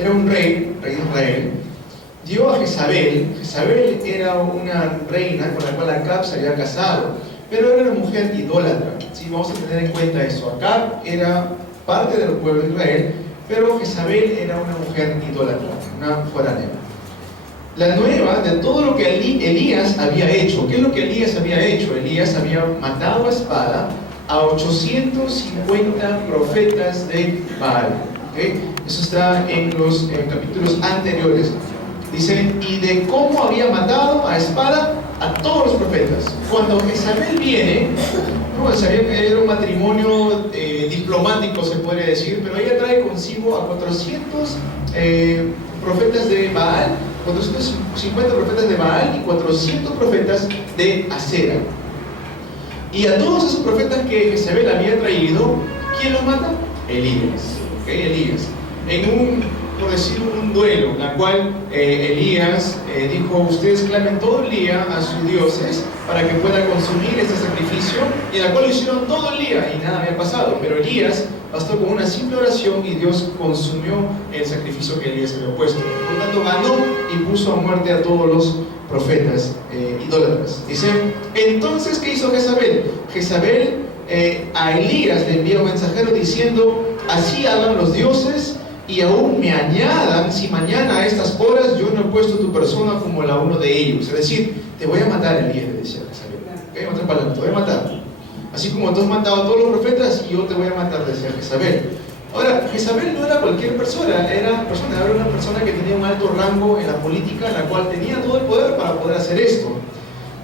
era un rey de Israel, dio a Jezabel. Jezabel era una reina con la cual Acab se había casado, pero era una mujer idólatra. ¿Sí? Vamos a tener en cuenta eso. Acab era parte del pueblo de Israel, pero Jezabel era una mujer idólatra, una foránea. La nueva de todo lo que Elías había hecho. ¿Qué es lo que Elías había hecho? Elías había matado a espada a 850 profetas de Baal. ¿Okay? Eso está en los capítulos anteriores. Dice, y de cómo había matado a espada a todos los profetas. Cuando Jezabel viene, no, era un matrimonio diplomático, se podría decir, pero ella trae consigo a 400 profetas de Baal, 450 profetas de Baal y 400 profetas de Acera. Y a todos esos profetas que Jezabel había traído, ¿quién los mata? Elías. ¿Okay? Elías. Por decir un duelo, en la cual Elías dijo, ustedes clamen todo el día a sus dioses para que pueda consumir este sacrificio, y en la cual lo hicieron todo el día y nada había pasado, pero Elías bastó con una simple oración y Dios consumió el sacrificio que Elías había puesto. Por lo tanto ganó y puso a muerte a todos los profetas idólatras. Dice, entonces ¿qué hizo Jezabel? Jezabel a Elías le envía un mensajero diciendo, así hagan los dioses y aún me añadan si mañana a estas horas yo no he puesto tu persona como la uno de ellos. Es decir, te voy a matar, Elías, le decía Jezabel. ¿Okay? En otras palabras, te voy a matar. Así como tú has matado a todos los profetas, y yo te voy a matar, decía Jezabel. Ahora, Jezabel no era cualquier persona, era una persona que tenía un alto rango en la política, en la cual tenía todo el poder para poder hacer esto.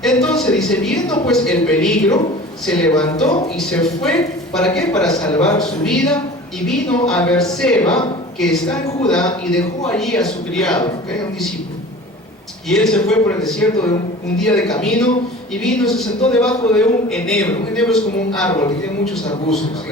Entonces dice, viendo pues el peligro, se levantó y se fue, ¿para qué? Para salvar su vida, y vino a Beerseba, que está en Judá, y dejó allí a su criado, ¿okay? Un discípulo. Y él se fue por el desierto de un día de camino, y vino y se sentó debajo de un enebro. Un enebro es como un árbol que tiene muchos arbustos, ¿sí?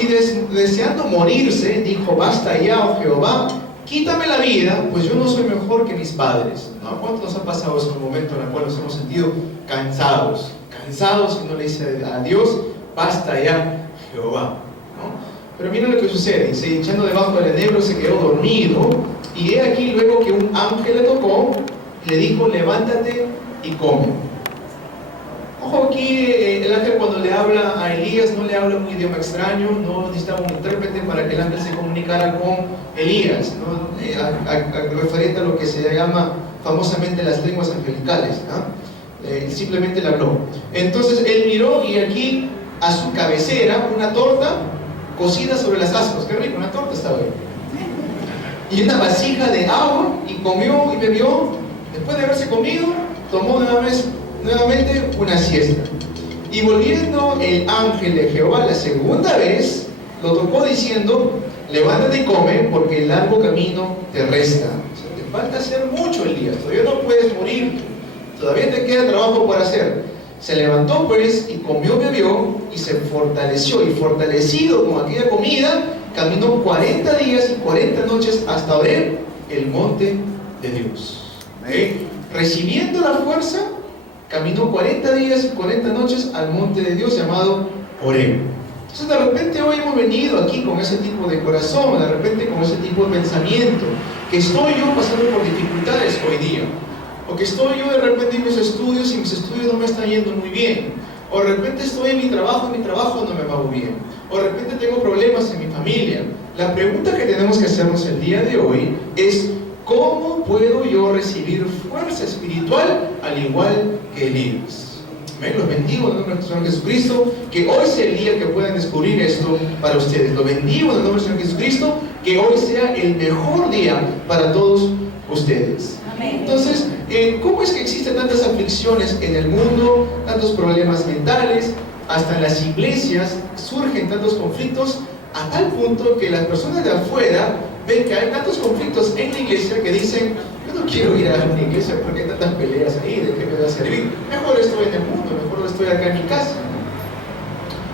Y deseando morirse, dijo, basta ya, oh Jehová, quítame la vida, pues yo no soy mejor que mis padres. ¿No? ¿Cuánto nos ha pasado ese momento en el cual nos hemos sentido cansados? Cansados, y uno le dice a Dios, basta ya, Jehová. ¿No? Pero miren lo que sucede. Dice, echando debajo del enebro se quedó dormido, y he aquí luego que un ángel le tocó, le dijo, levántate y come. Ojo, aquí el ángel cuando le habla a Elías no le habla un idioma extraño, no necesitaba un intérprete para que el ángel se comunicara con Elías, ¿no? Referente a lo que se llama famosamente las lenguas angelicales, ¿no? Simplemente le habló. Entonces él miró, y aquí a su cabecera una torta cocida sobre las ascuas. Qué rico, una torta estaba ahí. Y una vasija de agua, y comió y bebió. Después de haberse comido, tomó nuevamente una siesta. Y volviendo el ángel de Jehová la segunda vez, lo tocó diciendo, levántate y come, porque el largo camino te resta. O sea, te falta hacer mucho, Elías, todavía no puedes morir, todavía te queda trabajo por hacer. Se levantó pues, y comió, bebió, y se fortaleció, y fortalecido con aquella comida, caminó 40 días y 40 noches hasta ver el monte de Dios. ¿Okay? Recibiendo la fuerza, caminó 40 días y 40 noches al monte de Dios llamado Horeb. Entonces de repente hoy hemos venido aquí con ese tipo de corazón, de repente con ese tipo de pensamiento, que estoy yo pasando por dificultades hoy día, o que estoy yo de repente en mis estudios y mis estudios no me están yendo muy bien, o de repente estoy en mi trabajo y mi trabajo no me va muy bien, o de repente tengo problemas en mi familia. La pregunta que tenemos que hacernos el día de hoy es, ¿cómo puedo yo recibir fuerza espiritual al igual que Elías? Los bendigo en el nombre del Señor Jesucristo, que hoy sea el día que puedan descubrir esto para ustedes. Lo bendigo en el nombre del Señor Jesucristo, que hoy sea el mejor día para todos ustedes. Amén. Entonces, ¿cómo es que existen tantas aflicciones en el mundo, tantos problemas mentales, hasta en las iglesias surgen tantos conflictos, a tal punto que las personas de afuera ven que hay tantos conflictos en la iglesia que dicen, yo no quiero ir a una iglesia porque hay tantas peleas ahí, ¿de qué me va a servir? Mejor estoy en el mundo, mejor estoy acá en mi casa.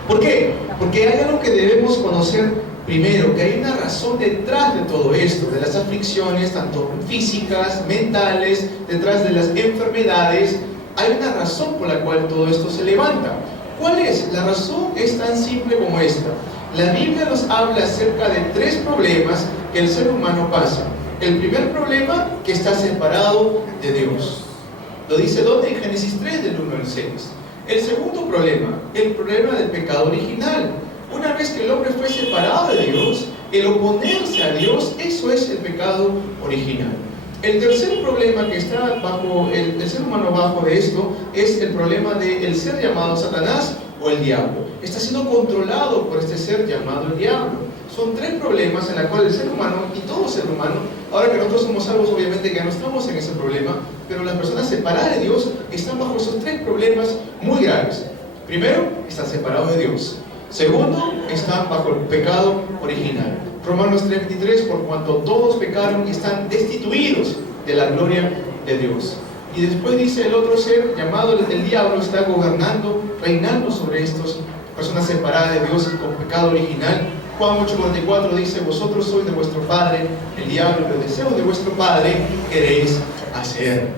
¿Por qué? Porque hay algo que debemos conocer primero, que hay una razón detrás de todo esto, de las aflicciones, tanto físicas, mentales, detrás de las enfermedades. Hay una razón por la cual todo esto se levanta. ¿Cuál es? La razón es tan simple como esta. La Biblia nos habla acerca de 3 problemas que el ser humano pasa. El primer problema, que está separado de Dios. Lo dice ¿dónde? En Génesis 3, del 1 al 6. El segundo problema, el problema del pecado original. Una vez que el hombre fue separado de Dios, el oponerse a Dios, eso es el pecado original. El tercer problema que está bajo el ser humano bajo de esto es el problema del ser llamado Satanás o el diablo. Está siendo controlado por este ser llamado el diablo. Son tres problemas en los cuales el ser humano, y todo ser humano, ahora que nosotros somos salvos, obviamente que no estamos en ese problema, pero las personas separadas de Dios están bajo esos tres problemas muy graves. Primero, están separados de Dios. Segundo, están bajo el pecado original. Romanos 3:23, por cuanto todos pecaron y están destituidos de la gloria de Dios. Y después dice el otro ser, llamado el diablo, está gobernando, reinando sobre estas personas separadas de Dios y con pecado original. Juan 8:44 dice, vosotros sois de vuestro padre, el diablo, los deseos de vuestro padre queréis hacer.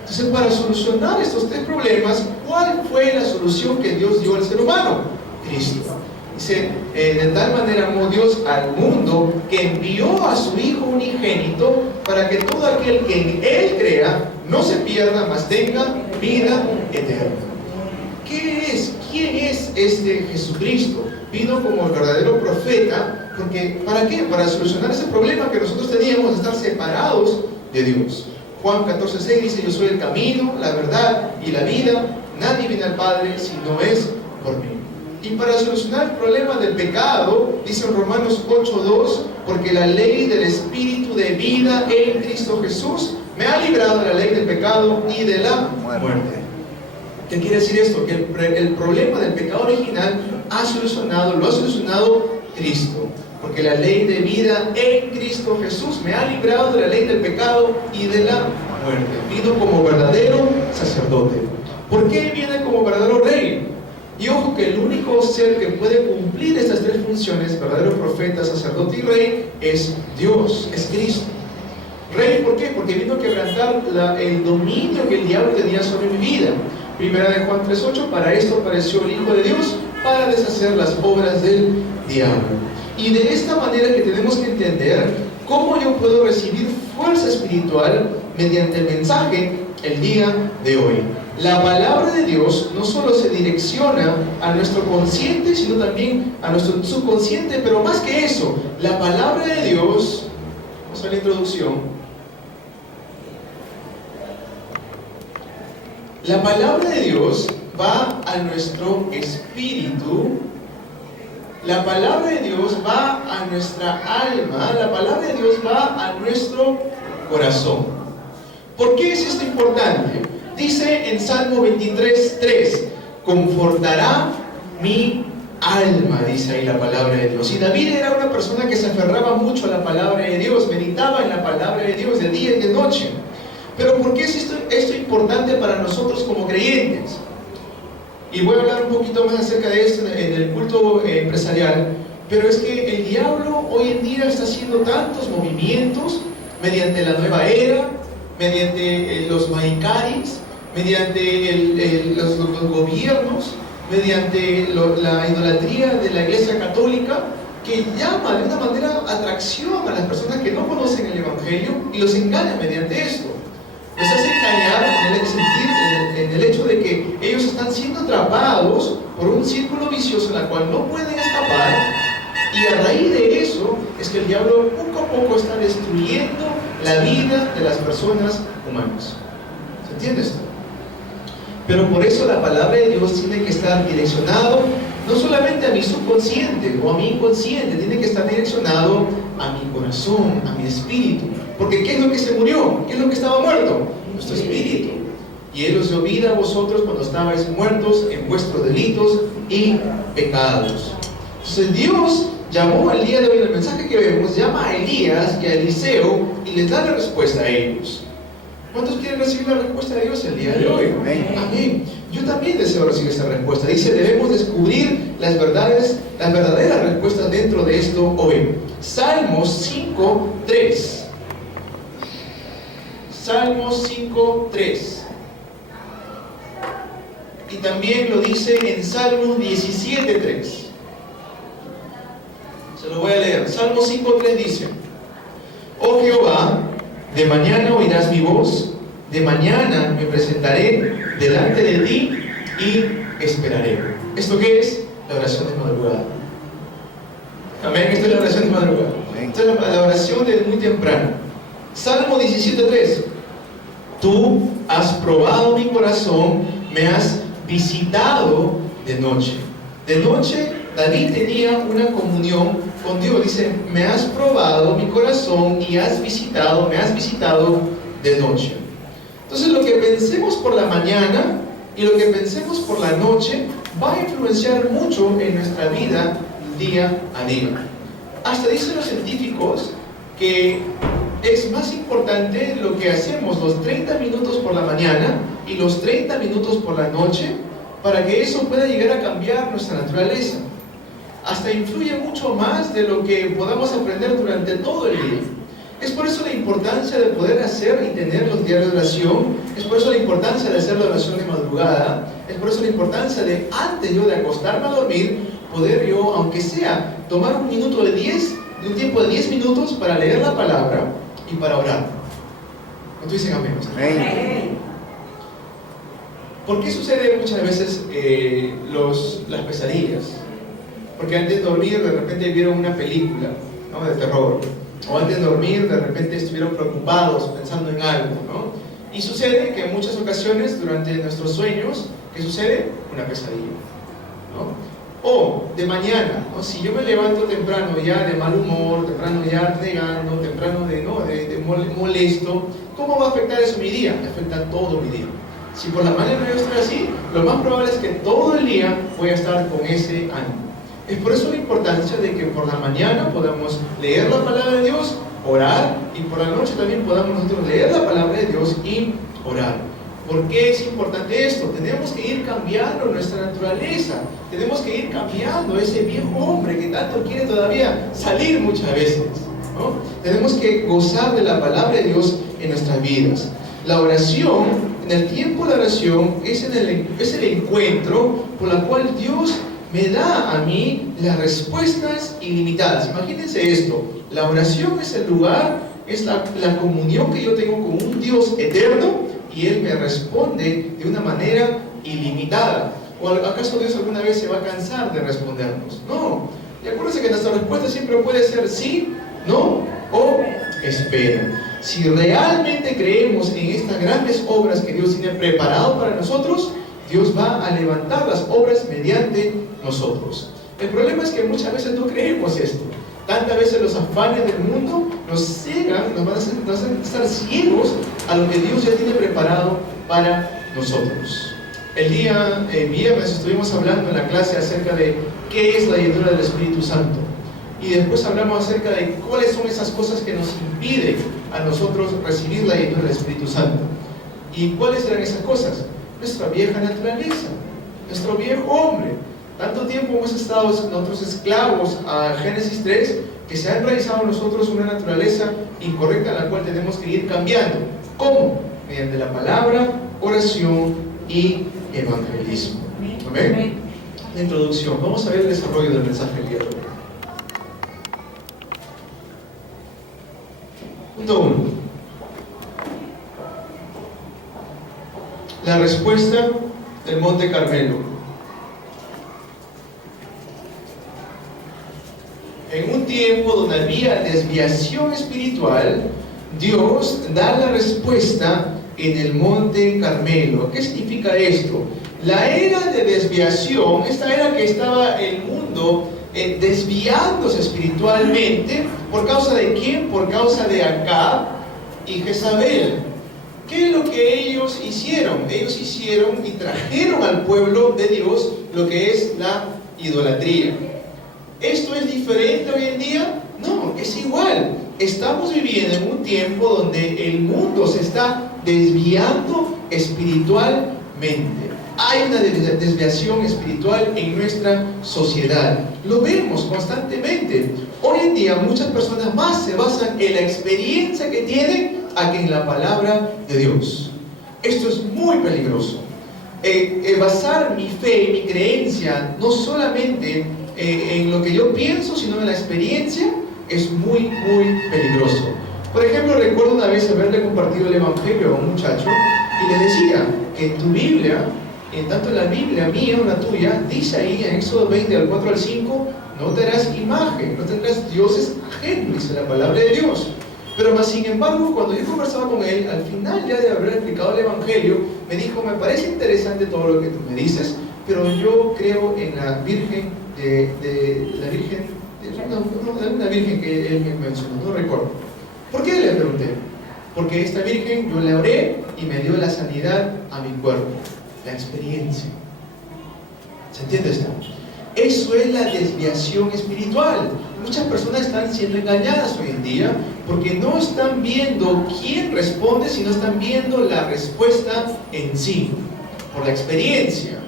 Entonces, para solucionar estos tres problemas, ¿cuál fue la solución que Dios dio al ser humano? Cristo. Dice, de tal manera amó Dios al mundo que envió a su Hijo unigénito para que todo aquel que en Él crea no se pierda, mas tenga vida eterna. ¿Qué es? ¿Quién es este Jesucristo? Vino como el verdadero profeta, porque ¿para qué? Para solucionar ese problema que nosotros teníamos de estar separados de Dios. Juan 14:6 dice, yo soy el camino, la verdad y la vida, nadie viene al Padre si no es por mí. Y para solucionar el problema del pecado, dice en Romanos 8:2, porque la ley del Espíritu de vida en Cristo Jesús me ha librado de la ley del pecado y de la muerte. ¿Qué quiere decir esto? Que el problema del pecado original lo ha solucionado Cristo. Porque la ley de vida en Cristo Jesús me ha librado de la ley del pecado y de la muerte. Vino como verdadero sacerdote. ¿Por qué viene como verdadero rey? Y ojo que el único ser que puede cumplir estas tres funciones, verdadero profeta, sacerdote y rey, es Dios, es Cristo. Rey, ¿por qué? Porque vino a quebrantar el dominio que el diablo tenía sobre mi vida. Primera de Juan 3:8, para esto apareció el Hijo de Dios, para deshacer las obras del diablo. Y de esta manera que tenemos que entender cómo yo puedo recibir fuerza espiritual mediante el mensaje el día de hoy. La palabra de Dios no solo se direcciona a nuestro consciente, sino también a nuestro subconsciente, pero más que eso, la palabra de Dios, vamos a la introducción. La palabra de Dios va a nuestro espíritu, la palabra de Dios va a nuestra alma, la palabra de Dios va a nuestro corazón. ¿Por qué es esto importante? Dice en Salmo 23:3, confortará mi alma, dice ahí la palabra de Dios. Y David era una persona que se aferraba mucho a la palabra de Dios, meditaba en la palabra de Dios de día y de noche. Pero ¿por qué es esto importante para nosotros como creyentes? Y voy a hablar un poquito más acerca de esto en el culto empresarial, pero es que el diablo hoy en día está haciendo tantos movimientos mediante la nueva era, mediante los maicaris, mediante los gobiernos, mediante la idolatría de la Iglesia Católica, que llama de una manera atracción a las personas que no conocen el Evangelio y los engaña mediante esto. Les hace engañar en el hecho de que ellos están siendo atrapados por un círculo vicioso en el cual no pueden escapar, y a raíz de eso es que el diablo poco a poco está destruyendo la vida de las personas humanas. ¿Se entiende esto? Pero por eso la palabra de Dios tiene que estar direccionado no solamente a mi subconsciente o a mi inconsciente, tiene que estar direccionado a mi corazón, a mi espíritu. Porque ¿qué es lo que se murió? ¿Qué es lo que estaba muerto? Nuestro espíritu. Y Él os dio vida a vosotros cuando estabais muertos en vuestros delitos y pecados. Entonces Dios llamó al día de hoy, en el mensaje que vemos, llama a Elías y a Eliseo y les da la respuesta a ellos. ¿Cuántos quieren recibir la respuesta de Dios el día de hoy? Amén. Yo también deseo recibir esa respuesta. Dice, debemos descubrir las verdaderas respuestas dentro de esto hoy. Salmos 5:3. Salmos 5:3. Y también lo dice en Salmos 17:3. Se lo voy a leer. Salmos 5:3 dice, Oh Jehová, de mañana oirás mi voz, de mañana me presentaré delante de ti y esperaré. ¿Esto qué es? La oración de madrugada. Amén. Esta es la oración de madrugada. Esta es la oración de muy temprano. Salmo 17:3. Tú has probado mi corazón, me has visitado de noche. De noche David tenía una comunión con Dios. Dice, me has probado mi corazón y me has visitado de noche. Entonces lo que pensemos por la mañana y lo que pensemos por la noche va a influenciar mucho en nuestra vida día a día. Hasta dicen los científicos que es más importante lo que hacemos los 30 minutos por la mañana y los 30 minutos por la noche para que eso pueda llegar a cambiar nuestra naturaleza. Hasta influye mucho más de lo que podamos aprender durante todo el día. Es por eso la importancia de poder hacer y tener los diarios de oración. Es por eso la importancia de hacer la oración de madrugada. Es por eso la importancia de, antes yo de acostarme a dormir, poder yo, aunque sea, tomar un tiempo de 10 minutos para leer la palabra y para orar. ¿Cuántos dicen amén? Amén. ¿Por qué sucede muchas veces las pesadillas? Porque antes de dormir de repente vieron una película, ¿no?, de terror. O antes de dormir de repente estuvieron preocupados pensando en algo, ¿no? Y sucede que en muchas ocasiones durante nuestros sueños, ¿qué sucede? Una pesadilla, ¿no? O de mañana, ¿no? Si yo me levanto temprano ya de mal humor, temprano ya negando, temprano de molesto, ¿cómo va a afectar eso mi día? Me afecta todo mi día. Si por la mañana yo estoy así, lo más probable es que todo el día voy a estar con ese ánimo. Es por eso la importancia de que por la mañana podamos leer la palabra de Dios, orar, y por la noche también podamos nosotros leer la palabra de Dios y orar. ¿Por qué es importante esto? Tenemos que ir cambiando nuestra naturaleza, tenemos que ir cambiando ese viejo hombre que tanto quiere todavía salir muchas veces, ¿no? Tenemos que gozar de la palabra de Dios en nuestras vidas. La oración, en el tiempo de oración, es el encuentro por la cual Dios me da a mí las respuestas ilimitadas. Imagínense esto, la oración es el lugar, es la comunión que yo tengo con un Dios eterno y Él me responde de una manera ilimitada. ¿O acaso Dios alguna vez se va a cansar de respondernos? No. Y acuérdense que nuestra respuesta siempre puede ser sí, no o espera. Si realmente creemos en estas grandes obras que Dios tiene preparado para nosotros, Dios va a levantar las obras mediante nosotros. El problema es que muchas veces no creemos esto. Tantas veces los afanes del mundo nos cegan, nos hacen estar ciegos a lo que Dios ya tiene preparado para nosotros. El día viernes estuvimos hablando en la clase acerca de qué es la llenura del Espíritu Santo. Y después hablamos acerca de cuáles son esas cosas que nos impiden a nosotros recibir la llenura del Espíritu Santo. ¿Y cuáles eran esas cosas? Nuestra vieja naturaleza, nuestro viejo hombre. Tanto tiempo hemos estado nosotros esclavos a Génesis 3 que se ha enraizado en nosotros una naturaleza incorrecta a la cual tenemos que ir cambiando. ¿Cómo? Mediante la palabra, oración y evangelismo. ¿Amén? La introducción. Vamos a ver el desarrollo del mensaje del día de hoy. Punto 1. La respuesta del Monte Carmelo. En un tiempo donde había desviación espiritual, Dios da la respuesta en el Monte Carmelo. ¿Qué significa esto? La era de desviación, esta era que estaba el mundo desviándose espiritualmente, ¿por causa de quién? Por causa de Acab y Jezabel. ¿Qué es lo que ellos hicieron? Ellos hicieron y trajeron al pueblo de Dios lo que es la idolatría. ¿Esto es diferente hoy en día? No, es igual. Estamos viviendo en un tiempo donde el mundo se está desviando espiritualmente. Hay una desviación espiritual en nuestra sociedad. Lo vemos constantemente. Hoy en día muchas personas más se basan en la experiencia que tienen a que en la palabra de Dios. Esto es muy peligroso. Basar mi fe y mi creencia no solamente en lo que yo pienso, sino en la experiencia, es muy, muy peligroso. Por ejemplo, recuerdo una vez haberle compartido el Evangelio a un muchacho y le decía que en tu Biblia, en tanto la Biblia mía o la tuya, dice ahí en Éxodo 20, al 4 al 5, no tendrás imagen, no tendrás dioses ajenos, dice la palabra de Dios. Pero más sin embargo, cuando yo conversaba con él, al final ya de haber explicado el Evangelio, me dijo, me parece interesante todo lo que tú me dices, pero yo creo en la Virgen una Virgen que él me mencionó, no recuerdo. ¿Por qué le pregunté? Porque esta Virgen yo la oré y me dio la sanidad a mi cuerpo, la experiencia. ¿Se entiende esto? Eso es la desviación espiritual. Muchas personas están siendo engañadas hoy en día porque no están viendo quién responde, sino están viendo la respuesta en sí, por la experiencia.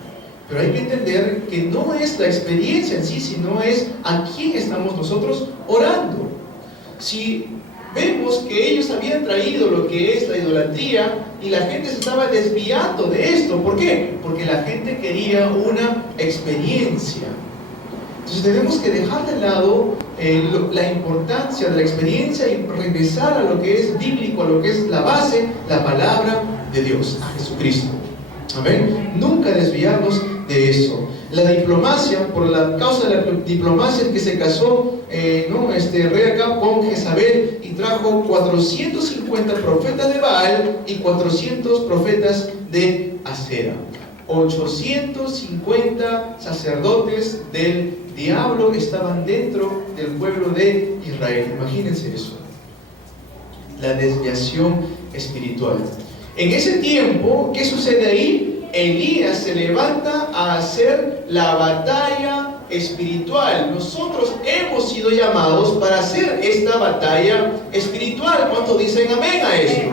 Pero hay que entender que no es la experiencia en sí, sino es a quién estamos nosotros orando. Si vemos que ellos habían traído lo que es la idolatría y la gente se estaba desviando de esto, ¿por qué? Porque la gente quería una experiencia. Entonces tenemos que dejar de lado la importancia de la experiencia y regresar a lo que es bíblico, a lo que es la base, la palabra de Dios, a Jesucristo. Amén. Nunca desviarnos de eso. La diplomacia, por la causa de la diplomacia es que se casó rey Acab con Jezabel y trajo 450 profetas de Baal y 400 profetas de Acera. 850 sacerdotes del diablo estaban dentro del pueblo de Israel. Imagínense eso. La desviación espiritual. En ese tiempo, ¿qué sucede ahí? Elías se levanta a hacer la batalla espiritual. Nosotros hemos sido llamados para hacer esta batalla espiritual. ¿Cuántos dicen amén a esto?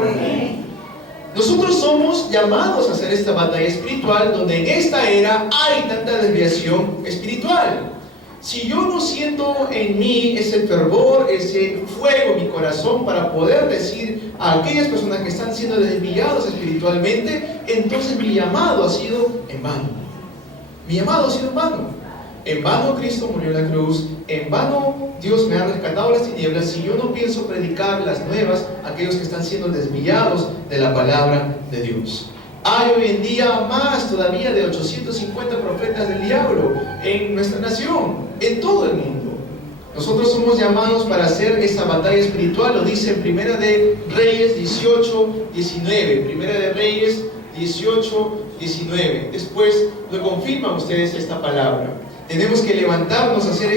Nosotros somos llamados a hacer esta batalla espiritual donde en esta era hay tanta desviación espiritual. Si yo no siento en mí ese fervor, ese fuego en mi corazón para poder decir a aquellas personas que están siendo desviadas espiritualmente, entonces mi llamado ha sido en vano. Mi llamado ha sido en vano. En vano Cristo murió en la cruz, en vano Dios me ha rescatado de las tinieblas si yo no pienso predicar las nuevas a aquellos que están siendo desviados de la palabra de Dios. Hay hoy en día más todavía de 850 profetas del diablo en nuestra nación, en todo el mundo. Nosotros somos llamados para hacer esa batalla espiritual, lo dice en Primera de Reyes 18, 19. Primera de Reyes 18, 19. Después lo confirman ustedes esta palabra. Tenemos que levantarnos a hacer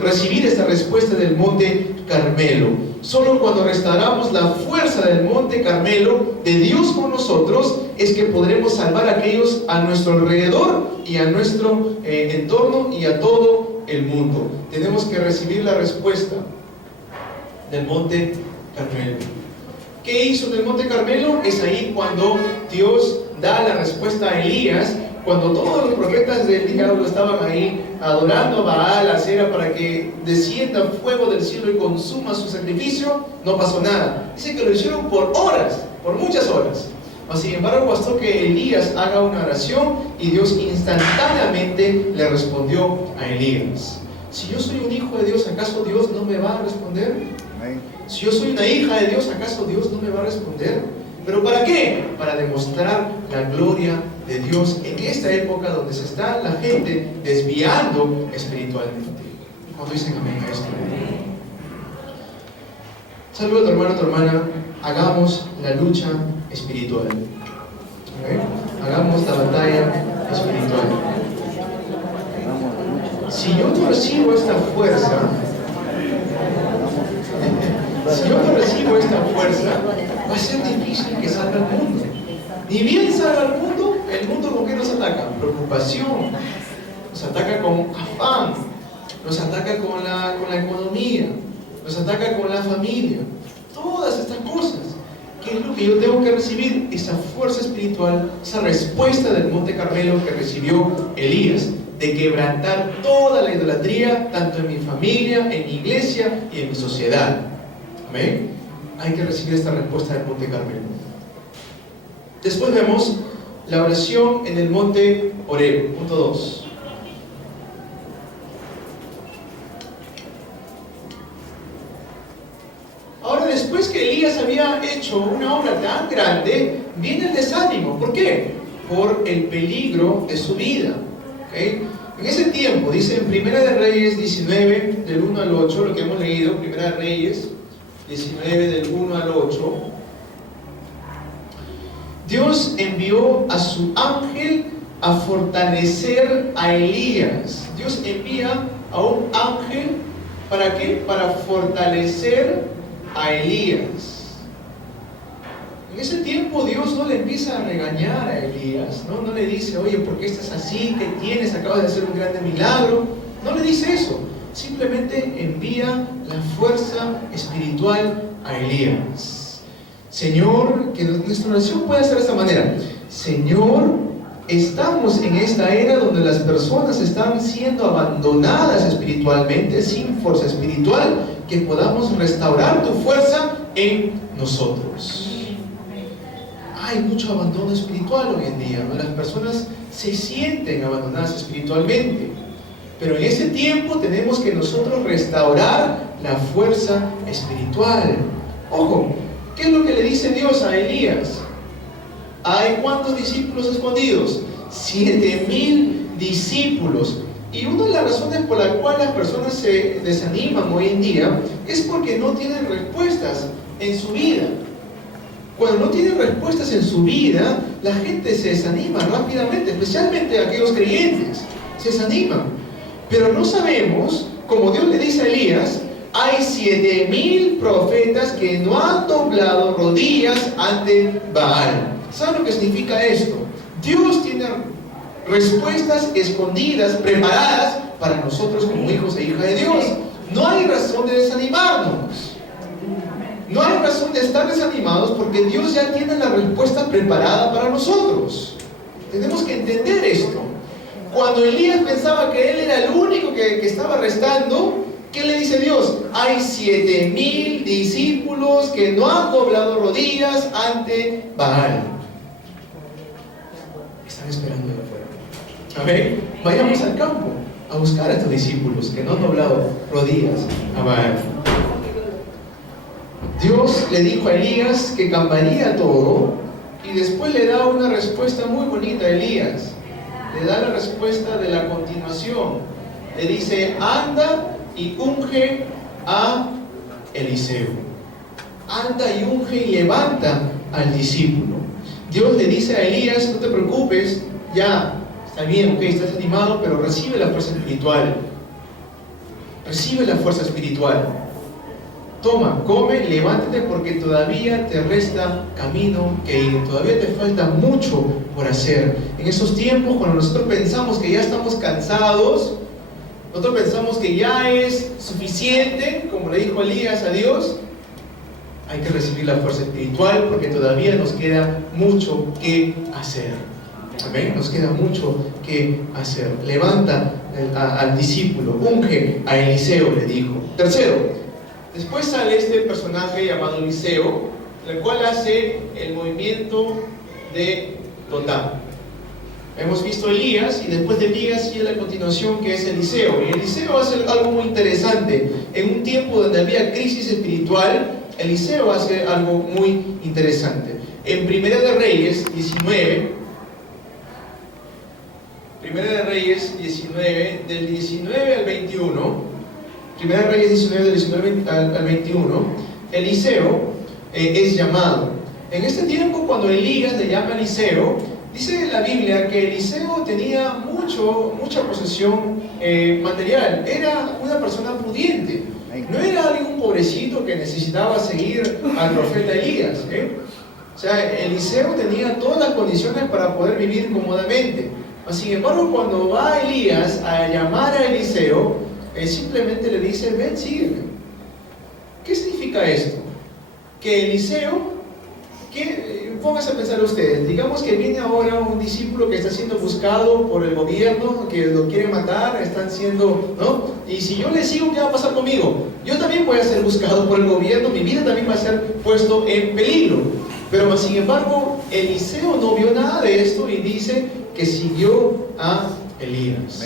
recibir esta respuesta del monte Carmelo. Solo cuando restauramos la fuerza del monte Carmelo, de Dios con nosotros, es que podremos salvar a aquellos a nuestro alrededor y a nuestro entorno y a todo el mundo. Tenemos que recibir la respuesta del monte Carmelo. ¿Qué hizo en el monte Carmelo? Es ahí cuando Dios da la respuesta a Elías. Cuando todos los profetas del diablo estaban ahí adorando a Baal, a Acera, para que descienda fuego del cielo y consuma su sacrificio, no pasó nada. Dice que lo hicieron por horas, por muchas horas. Mas sin embargo bastó que Elías haga una oración y Dios instantáneamente le respondió a Elías. Si yo soy un hijo de Dios, ¿acaso Dios no me va a responder? Si yo soy una hija de Dios, ¿acaso Dios no me va a responder? ¿Pero para qué? Para demostrar la gloria de Dios en esta época donde se está la gente desviando espiritualmente. ¿Cuánto dicen amén a esto? Saluda a tu hermano, a tu hermana. Hagamos la lucha espiritual. ¿Okay? Hagamos la batalla espiritual. Si yo no recibo esta fuerza, va a ser difícil que salga al mundo. Ni bien salga al mundo ¿con qué nos ataca? Preocupación, nos ataca con afán, nos ataca con la economía, nos ataca con la familia, todas estas cosas. ¿Qué es lo que yo tengo que recibir? Esa fuerza espiritual, esa respuesta del monte Carmelo que recibió Elías, de quebrantar toda la idolatría, tanto en mi familia, en mi iglesia y en mi sociedad. ¿Amén? Hay que recibir esta respuesta del monte Carmelo. Después vemos la oración en el monte Horeb, punto 2. Ahora después que Elías había hecho una obra tan grande, viene el desánimo. ¿Por qué? Por el peligro de su vida. ¿Okay? En ese tiempo, dice en Primera de Reyes 19, del 1 al 8, lo que hemos leído, Primera de Reyes 19, del 1 al 8, Dios envió a su ángel a fortalecer a Elías. Dios envía a un ángel, ¿para qué? Para fortalecer a Elías. En ese tiempo Dios no le empieza a regañar a Elías, no le dice, oye, ¿por qué estás así? ¿Qué tienes? Acabas de hacer un grande milagro. No le dice eso. Simplemente envía la fuerza espiritual a Elías. Señor, que nuestra oración pueda ser de esta manera. Señor, estamos en esta era donde las personas están siendo abandonadas espiritualmente, sin fuerza espiritual, que podamos restaurar tu fuerza en nosotros. Hay mucho abandono espiritual hoy en día, ¿no? Las personas se sienten abandonadas espiritualmente, pero en ese tiempo tenemos que nosotros restaurar la fuerza espiritual. Ojo, ¿qué es lo que le dice Dios a Elías? ¿Hay cuántos discípulos escondidos? 7,000 discípulos. Y una de las razones por las cuales las personas se desaniman hoy en día es porque no tienen respuestas en su vida. Cuando no tienen respuestas en su vida, la gente se desanima rápidamente, especialmente aquellos creyentes, se desaniman. Pero no sabemos, como Dios le dice a Elías, hay 7,000 profetas que no han doblado rodillas ante Baal. ¿Saben lo que significa esto? Dios tiene respuestas escondidas, preparadas para nosotros como hijos e hijas de Dios. No hay razón de desanimarnos. No hay razón de estar desanimados porque Dios ya tiene la respuesta preparada para nosotros. Tenemos que entender esto. Cuando Elías pensaba que él era el único que estaba restando, ¿qué le dice Dios? Hay 7,000 discípulos que no han doblado rodillas ante Baal. Están esperando de afuera. Amén. Vayamos al campo a buscar a estos discípulos que no han doblado rodillas a Baal. Dios le dijo a Elías que cambiaría todo y después le da una respuesta muy bonita a Elías. Le da la respuesta de la continuación. Le dice, anda y unge a Eliseo. Anda y unge y levanta al discípulo. Dios le dice a Elías, no te preocupes, ya, está bien, ok, estás animado, pero recibe la fuerza espiritual. Recibe la fuerza espiritual. Toma, come, levántate porque todavía te resta camino que ir, todavía te falta mucho por hacer. En esos tiempos, cuando nosotros pensamos que ya estamos cansados, nosotros pensamos que ya es suficiente, como le dijo Elías a Dios, hay que recibir la fuerza espiritual porque todavía nos queda mucho que hacer. Amén. Nos queda mucho que hacer. Levanta al discípulo, unge a Eliseo, le dijo. Tercero, después sale este personaje llamado Eliseo, el cual hace el movimiento de Dotán. Hemos visto a Elías y después de Elías sigue la continuación que es Eliseo. Y Eliseo hace algo muy interesante. En un tiempo donde había crisis espiritual, Eliseo hace algo muy interesante. En Primera de Reyes 19, Primera de Reyes 19, del 19 al 21, Primera de Reyes 19, del 19 al 21, Eliseo es llamado. En este tiempo, cuando Elías le llama a Eliseo, dice la Biblia que Eliseo tenía mucha posesión material. Era una persona pudiente. No era algún pobrecito que necesitaba seguir al profeta Elías. O sea, Eliseo tenía todas las condiciones para poder vivir cómodamente. Sin embargo, cuando va Elías a llamar a Eliseo, simplemente le dice, ven, sígueme. ¿Qué significa esto? Que Eliseo, pónganse a pensar ustedes, digamos que viene ahora un discípulo que está siendo buscado por el gobierno, que lo quieren matar, están siendo, ¿no? Y si yo le sigo, ¿qué va a pasar conmigo? Yo también voy a ser buscado por el gobierno, mi vida también va a ser puesto en peligro. Pero sin embargo, Eliseo no vio nada de esto y dice que siguió a Elías.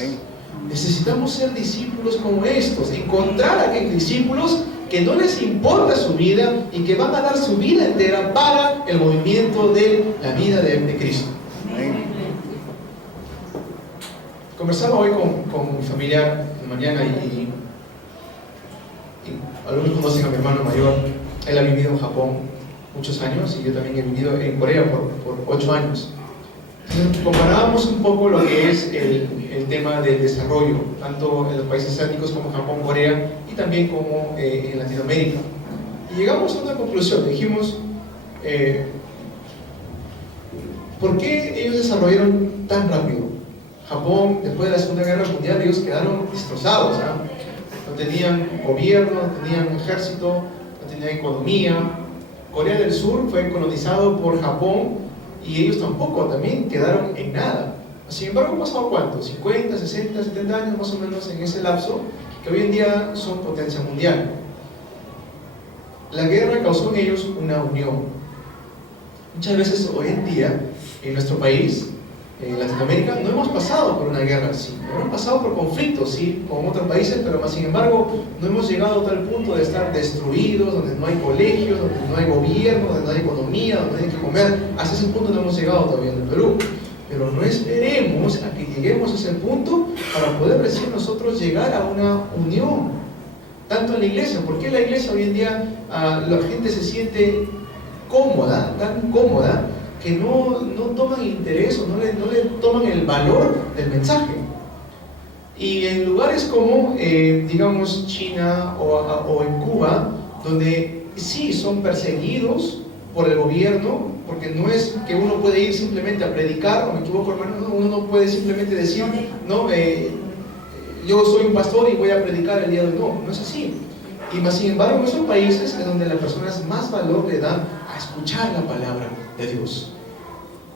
Necesitamos ser discípulos como estos, encontrar a aquellos discípulos que no les importa su vida y que van a dar su vida entera para el movimiento de la vida de Cristo. Conversaba hoy con mi familia de mañana y algunos conocen a mi hermano mayor. Él ha vivido en Japón muchos años y yo también he vivido en Corea por 8 años. Entonces, comparábamos un poco lo que es el tema del desarrollo, tanto en los países asiáticos como Japón, Corea y también como en Latinoamérica. Y llegamos a una conclusión, dijimos, ¿por qué ellos desarrollaron tan rápido? Japón, después de la Segunda Guerra Mundial, ellos quedaron destrozados, ¿no? No tenían gobierno, no tenían ejército, no tenían economía. Corea del Sur fue colonizado por Japón y ellos tampoco, también quedaron en nada. Sin embargo, han pasado ¿cuánto? 50, 60, 70 años más o menos en ese lapso, que hoy en día son potencia mundial. La guerra causó en ellos una unión. Muchas veces hoy en día, en nuestro país, en Latinoamérica, no hemos pasado por una guerra así, no hemos pasado por conflictos, sí, con otros países, pero más sin embargo, no hemos llegado a tal punto de estar destruidos, donde no hay colegios, donde no hay gobierno, donde no hay economía, donde no hay que comer. Hasta ese punto no hemos llegado todavía en el Perú. Pero no esperemos a que lleguemos a ese punto para poder recién nosotros llegar a una unión, tanto en la iglesia. ¿Por qué la iglesia hoy en día la gente se siente cómoda, tan cómoda, que no toman interés o no le toman el valor del mensaje? Y en lugares como, digamos, China o en Cuba, donde sí son perseguidos por el gobierno, porque no es que uno puede ir simplemente a predicar, o me equivoco hermano, no, uno no puede simplemente decir, no, yo soy un pastor y voy a predicar el día de hoy. No, no es así. Y más sin embargo, en esos países es donde las personas más valor le dan a escuchar la palabra de Dios.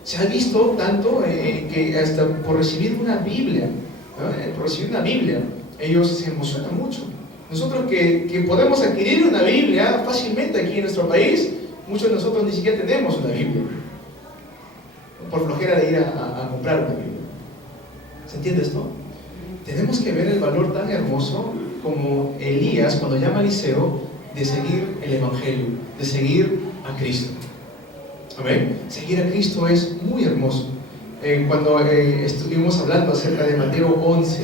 Se ha visto tanto que hasta por recibir una Biblia, ¿no? Por recibir una Biblia, ellos se emocionan mucho. Nosotros que podemos adquirir una Biblia fácilmente aquí en nuestro país, muchos de nosotros ni siquiera tenemos una Biblia, por flojera de ir a comprar una Biblia. ¿Se entiende esto? Tenemos que ver el valor tan hermoso como Elías cuando llama a Eliseo de seguir el Evangelio, de seguir a Cristo. Amén. Seguir a Cristo es muy hermoso. Cuando estuvimos hablando acerca de Mateo 11,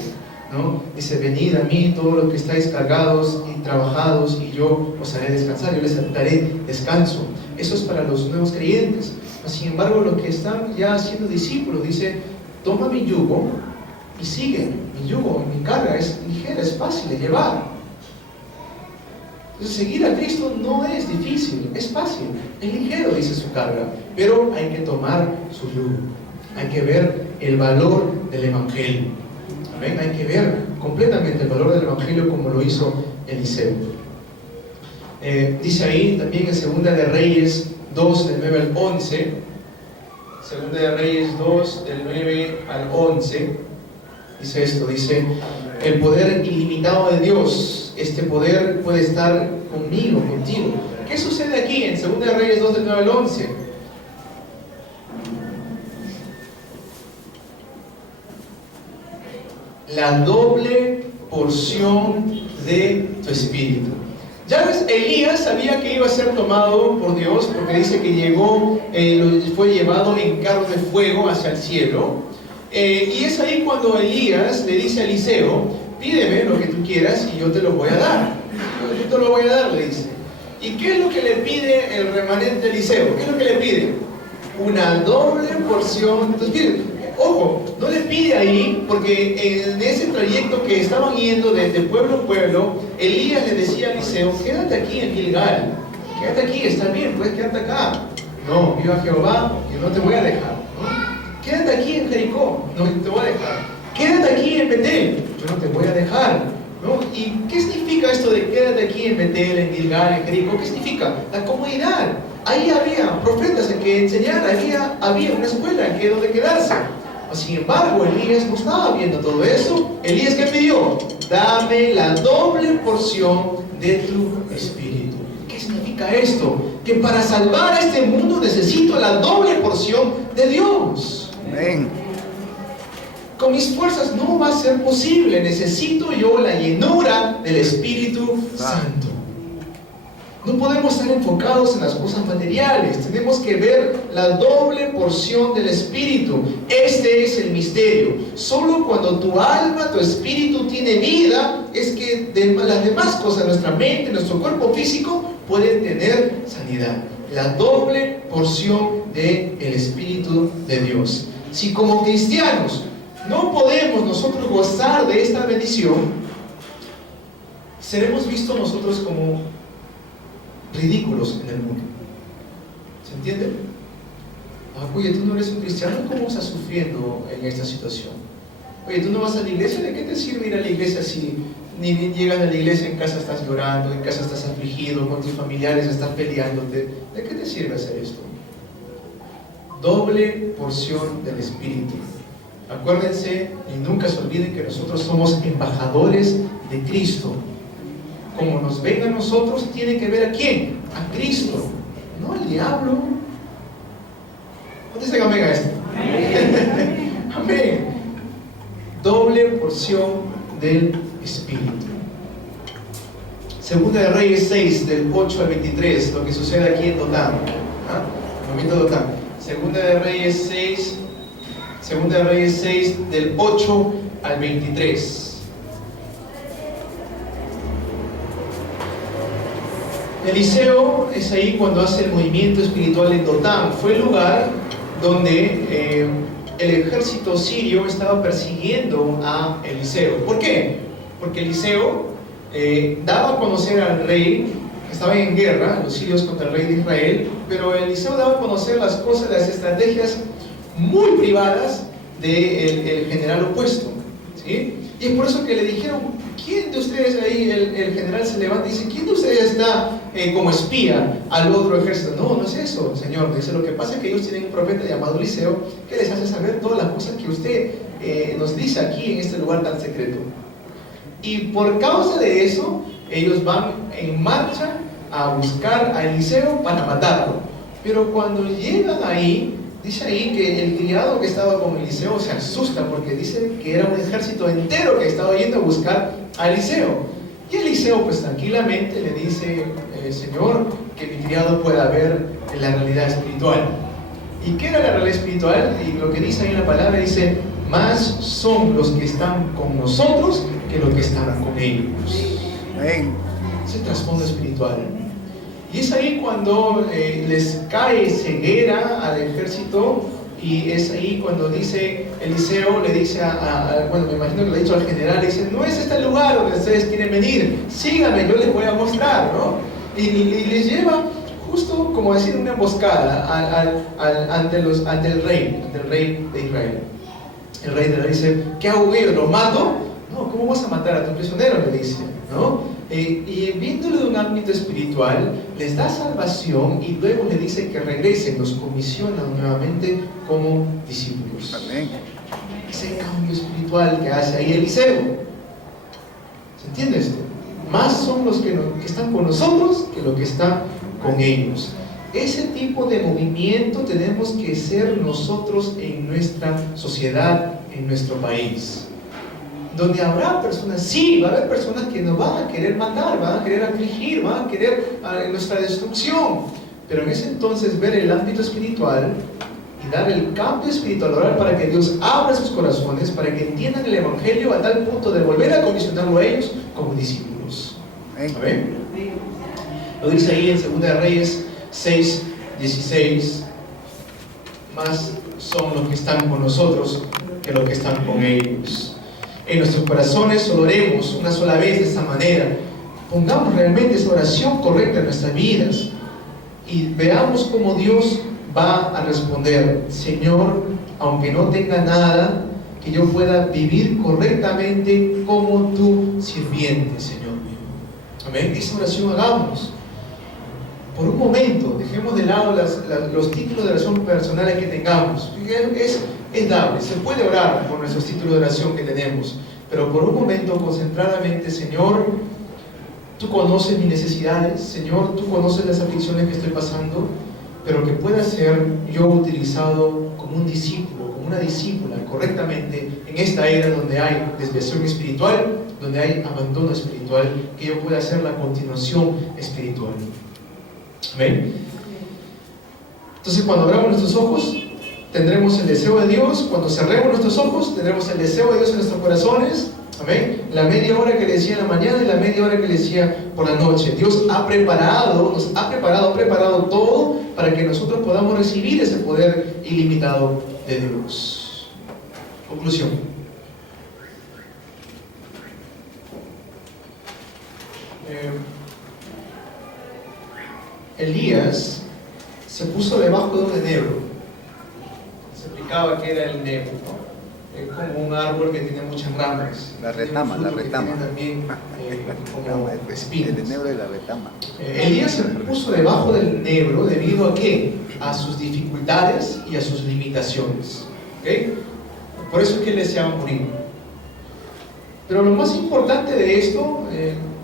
¿no? Dice: venid a mí todos los que estáis cargados y trabajados y yo os haré descansar, yo les daré descanso. Eso es para los nuevos creyentes. Sin embargo, los que están ya siendo discípulos, dice: toma mi yugo y sigue. Mi yugo, mi carga es ligera, es fácil de llevar. Entonces, seguir a Cristo no es difícil, es fácil, es ligero, dice su carga, pero hay que tomar su yugo, hay que ver el valor del Evangelio. ¿Amén? Hay que ver completamente el valor del Evangelio como lo hizo Eliseo. Dice ahí también en Segunda de Reyes 2, del 9 al 11, Segunda de Reyes 2, del 9 al 11, dice esto, dice: el poder ilimitado de Dios, este poder puede estar conmigo, contigo. ¿Qué sucede aquí en Segunda de Reyes 2, del 9 al 11? La doble porción de tu espíritu. Ya ves, Elías sabía que iba a ser tomado por Dios, porque dice que llegó, fue llevado en carro de fuego hacia el cielo. Y es ahí cuando Elías le dice a Eliseo: pídeme lo que tú quieras y yo te lo voy a dar. Yo te lo voy a dar, le dice. ¿Y qué es lo que le pide el remanente Eliseo? ¿Qué es lo que le pide? Una doble porción de tu espíritu. Ojo, no le pide ahí, porque en ese trayecto que estaban yendo de pueblo a pueblo, Elías le decía a Eliseo: quédate aquí en Gilgal, quédate aquí, está bien, puedes quedarte acá. No, viva Jehová, que no te voy a dejar, ¿no? Quédate aquí en Jericó, no te voy a dejar. Quédate aquí en Betel, yo no te voy a dejar, ¿no? ¿Y qué significa esto de quédate aquí en Betel, en Gilgal, en Jericó? ¿Qué significa? La comodidad. Ahí había profetas en que enseñar, había una escuela en que donde quedarse. Sin embargo, Elías no estaba viendo todo eso. Elías, ¿qué pidió? Dame la doble porción de tu espíritu. ¿Qué significa esto? Que para salvar a este mundo necesito la doble porción de Dios. Amén. Con mis fuerzas no va a ser posible. Necesito yo la llenura del Espíritu Santo. No podemos estar enfocados en las cosas materiales. Tenemos que ver la doble porción del Espíritu. Este es el misterio. Solo cuando tu alma, tu espíritu tiene vida, es que las demás cosas, nuestra mente, nuestro cuerpo físico, pueden tener sanidad. La doble porción del Espíritu de Dios. Si como cristianos no podemos nosotros gozar de esta bendición, seremos vistos nosotros como ridículos en el mundo. ¿Se entiende? Oye, tú no eres un cristiano, ¿cómo estás sufriendo en esta situación? Oye, tú no vas a la iglesia, ¿de qué te sirve ir a la iglesia si ni bien llegas a la iglesia, en casa estás llorando, en casa estás afligido, con tus familiares estás peleándote? ¿De qué te sirve hacer esto? Doble porción del Espíritu. Acuérdense y nunca se olviden que nosotros somos embajadores de Cristo. Como nos ven a nosotros, tiene que ver a quién, a Cristo, no al diablo. ¿Dónde se amén a esto? Amén. Doble porción del Espíritu. Segunda de Reyes 6, del 8 al 23, lo que sucede aquí en Dotán. Segunda de Reyes 6, del 8 al 23. Eliseo es ahí cuando hace el movimiento espiritual en Dotán. Fue el lugar donde el ejército sirio estaba persiguiendo a Eliseo. ¿Por qué? Porque Eliseo daba a conocer al rey, estaban en guerra, los sirios contra el rey de Israel, pero Eliseo daba a conocer las cosas, las estrategias muy privadas del general opuesto, ¿sí? Y es por eso que le dijeron, ¿quién de ustedes ahí? El general se levanta y dice, ¿quién de ustedes está como espía al otro ejército? No, no es eso, señor. Dice, lo que pasa es que ellos tienen un profeta llamado Eliseo que les hace saber todas las cosas que usted nos dice aquí en este lugar tan secreto. Y por causa de eso, ellos van en marcha a buscar a Eliseo para matarlo. Pero cuando llegan ahí, dice ahí que el criado que estaba con Eliseo se asusta porque dice que era un ejército entero que estaba yendo a buscar a Eliseo. Y Eliseo pues tranquilamente le dice, Señor, que mi criado pueda ver la realidad espiritual. ¿Y qué era la realidad espiritual? Y lo que dice ahí en la palabra dice, más son los que están con nosotros que los que están con ellos. Amén. Ese trasfondo espiritual. Y es ahí cuando les cae ceguera al ejército, y es ahí cuando dice Eliseo, le dice bueno, me imagino que le ha dicho al general, le dice, no es este el lugar donde ustedes quieren venir, síganme, yo les voy a mostrar, ¿no? Y les lleva justo como decir una emboscada ante el rey de Israel. El rey de Israel dice, ¿qué hago yo? ¿Lo mato? No, ¿cómo vas a matar a tu prisionero? Le dice, ¿no? Y viéndolo de un ámbito espiritual, les da salvación y luego le dice que regresen, los comisionan nuevamente como discípulos. Amén. Ese cambio espiritual que hace ahí Eliseo. ¿Se entiende esto? Más son los que están con nosotros que los que están con ellos. Ese tipo de movimiento tenemos que ser nosotros en nuestra sociedad, en nuestro país. Donde habrá personas, sí, va a haber personas que nos van a querer matar, van a querer afligir, van a querer nuestra destrucción. Pero en ese entonces ver el ámbito espiritual y dar el cambio espiritual, orar para que Dios abra sus corazones, para que entiendan el Evangelio a tal punto de volver a comisionarlo a ellos como discípulos. ¿Amén? Lo dice ahí en 2 de Reyes 6:16, más son los que están con nosotros que los que están con ellos. En nuestros corazones solo oremos una sola vez de esta manera. Pongamos realmente esa oración correcta en nuestras vidas y veamos cómo Dios va a responder. Señor, aunque no tenga nada, que yo pueda vivir correctamente como tu sirviente, Señor mío. Amén. Esa oración hagamos. Por un momento, dejemos de lado los títulos de oración personales que tengamos. Es dable, se puede orar por nuestros títulos de oración que tenemos, pero por un momento, concentradamente, Señor, tú conoces mis necesidades, Señor, tú conoces las aflicciones que estoy pasando, pero que pueda ser yo utilizado como un discípulo, como una discípula, correctamente, en esta era donde hay desviación espiritual, donde hay abandono espiritual, que yo pueda hacer la continuación espiritual. Amén. Entonces, cuando abramos nuestros ojos, tendremos el deseo de Dios. Cuando cerremos nuestros ojos, tendremos el deseo de Dios en nuestros corazones. Amén. La media hora que le decía en la mañana y la media hora que le decía por la noche. Dios ha preparado, nos ha preparado todo para que nosotros podamos recibir ese poder ilimitado de Dios. Conclusión. Elías se puso debajo de un enebro. Se explicaba que era el enebro, ¿no? Es como un árbol que tiene muchas ramas. La retama. También como espinas. El enebro de la retama. Elías se puso debajo del enebro debido a ¿qué? A sus dificultades y a sus limitaciones. ¿Okay? Por eso es que él deseaba morir. Pero lo más importante de esto,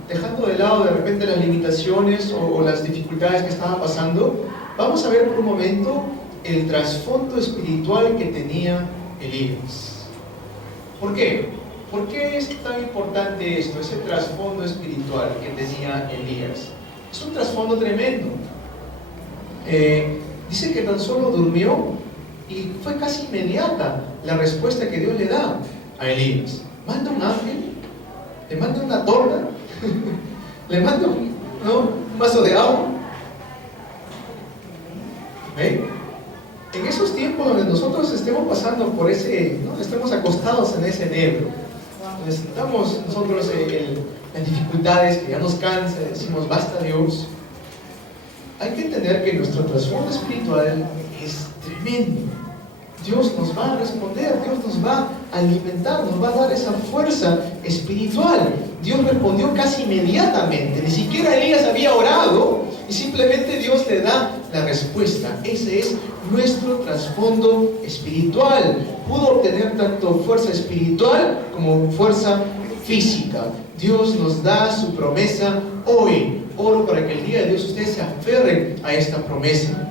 dejando de lado de repente las limitaciones o las dificultades que estaba pasando, vamos a ver por un momento el trasfondo espiritual que tenía Elías. ¿Por qué? ¿Por qué es tan importante esto, ese trasfondo espiritual que tenía Elías? Es un trasfondo tremendo. Dice que tan solo durmió y fue casi inmediata la respuesta que Dios le da a Elías. Manda un ángel, le manda una torta, le manda un vaso de agua. ¿Ven? En esos tiempos donde nosotros estemos pasando por estemos acostados en ese enebro, donde estamos nosotros en las dificultades que ya nos cansa, decimos basta Dios, hay que entender que nuestro trasfondo espiritual es tremendo. Dios nos va a responder, Dios nos va a alimentar, nos va a dar esa fuerza espiritual. Dios respondió casi inmediatamente, ni siquiera Elías había orado y simplemente Dios le da la respuesta. Ese es nuestro trasfondo espiritual. Pudo obtener tanto fuerza espiritual como fuerza física. Dios nos da su promesa hoy. Oro para que el día de Dios ustedes se aferren a esta promesa.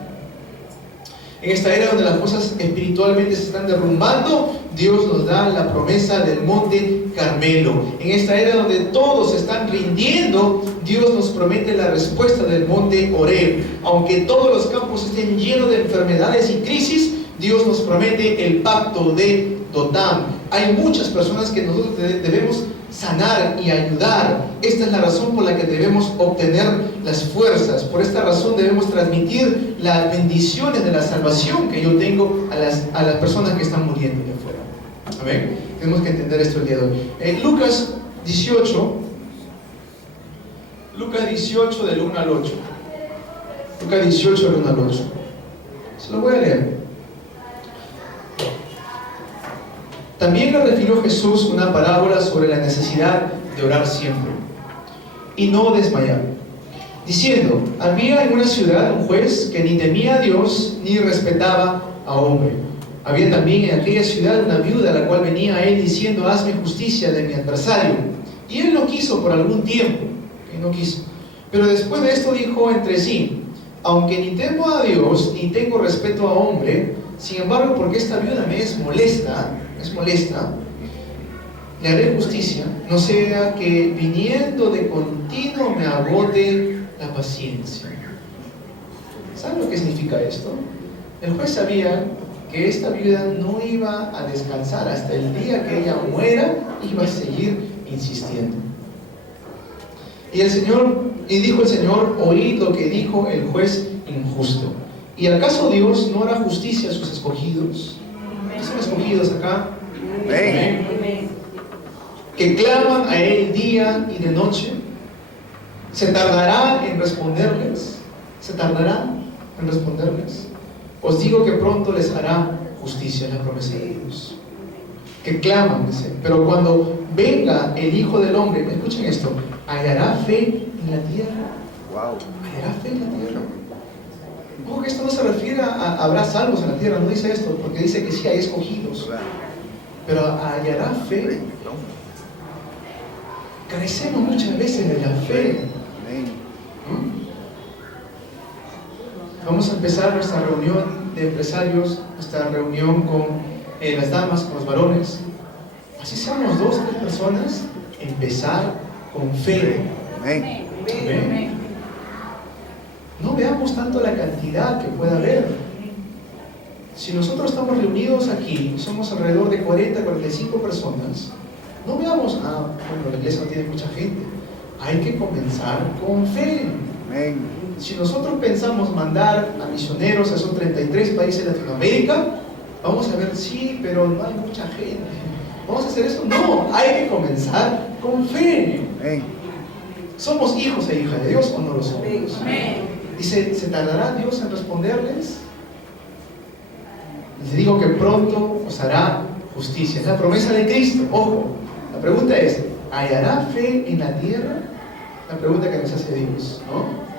En esta era donde las cosas espiritualmente se están derrumbando, Dios nos da la promesa del monte Carmelo. En esta era donde todos se están rindiendo, Dios nos promete la respuesta del monte Horeb. Aunque todos los campos estén llenos de enfermedades y crisis, Dios nos promete el pacto de Dotam. Hay muchas personas que nosotros debemos sanar y ayudar. Esta es la razón por la que debemos obtener las fuerzas. Por esta razón debemos transmitir las bendiciones de la salvación que yo tengo a las personas que están muriendo de afuera. Amén. Tenemos que entender esto el día de hoy. En Lucas 18 del 1 al 8. Lucas 18 del 1 al 8. Se lo voy a leer. También le refirió Jesús una parábola sobre la necesidad de orar siempre y no desmayar, diciendo: había en una ciudad un juez que ni temía a Dios ni respetaba a hombre. Había también en aquella ciudad una viuda, la cual venía a él diciendo: hazme justicia de mi adversario. Y él no quiso por algún tiempo, pero después de esto dijo entre sí: aunque ni temo a Dios ni tengo respeto a hombre, sin embargo, porque esta viuda me es molesta, le haré justicia, no sea que viniendo de continuo me agote la paciencia. ¿Saben lo que significa esto? El juez sabía que esta viuda no iba a descansar hasta el día que ella muera, iba a seguir insistiendo. Y dijo el Señor: oíd lo que dijo el juez injusto. ¿Y acaso Dios no hará justicia a sus escogidos? ¿Qué son escogidos acá? Amén. Que claman a Él día y de noche. ¿Se tardará en responderles? Os digo que pronto les hará justicia, la promesa de Dios. Que claman, dice. Pero cuando venga el Hijo del Hombre, escuchen esto: ¿hallará fe en la tierra? Wow. ¿Hallará fe en la tierra? Ojo, que esto no se refiere a habrá salvos en la tierra, no dice esto, porque dice que sí hay escogidos. Pero hallará fe. Carecemos muchas veces de la fe. Vamos a empezar nuestra reunión de empresarios, nuestra reunión con las damas, con los varones. Así seamos 2 o 3 personas, empezar con fe. Amén. Amén. No veamos tanto la cantidad que pueda haber. Si nosotros estamos reunidos aquí, somos alrededor de 40, 45 personas, no veamos, bueno, la iglesia no tiene mucha gente. Hay que comenzar con fe. Amén. Si nosotros pensamos mandar a misioneros a esos 33 países de Latinoamérica, vamos a ver, sí, pero no hay mucha gente. ¿Vamos a hacer eso? No, hay que comenzar con fe. Amén. ¿Somos hijos e hijas de Dios o no lo somos? Amén. Dice, ¿se tardará Dios en responderles? Les digo que pronto os hará justicia. Es la promesa de Cristo. Ojo, la pregunta es, ¿hallará fe en la tierra? La pregunta que nos hace Dios, ¿no?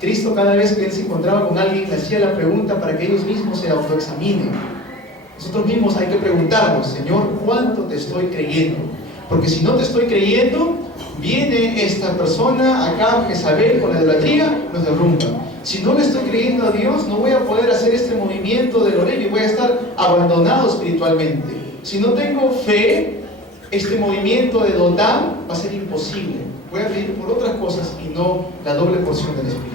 Cristo, cada vez que Él se encontraba con alguien, le hacía la pregunta para que ellos mismos se autoexaminen. Nosotros mismos hay que preguntarnos, Señor, ¿cuánto te estoy creyendo? Porque si no te estoy creyendo, viene esta persona acá, Jezabel, con la idolatría, nos derrumba. Si no le estoy creyendo a Dios, no voy a poder hacer este movimiento de Lorel y voy a estar abandonado espiritualmente. Si no tengo fe, este movimiento de Dotán va a ser imposible. Voy a pedir por otras cosas y no la doble porción del Espíritu.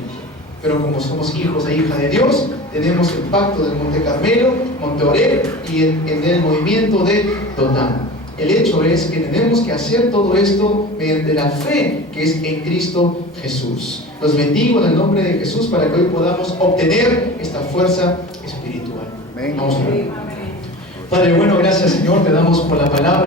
Pero como somos hijos e hijas de Dios, tenemos el pacto del Monte Carmelo, Monte Oreb y en el movimiento de Dotán. El hecho es que tenemos que hacer todo esto mediante la fe que es en Cristo Jesús. Los bendigo en el nombre de Jesús para que hoy podamos obtener esta fuerza espiritual. Amén. Vamos a orar. Padre bueno, gracias Señor, te damos por la palabra.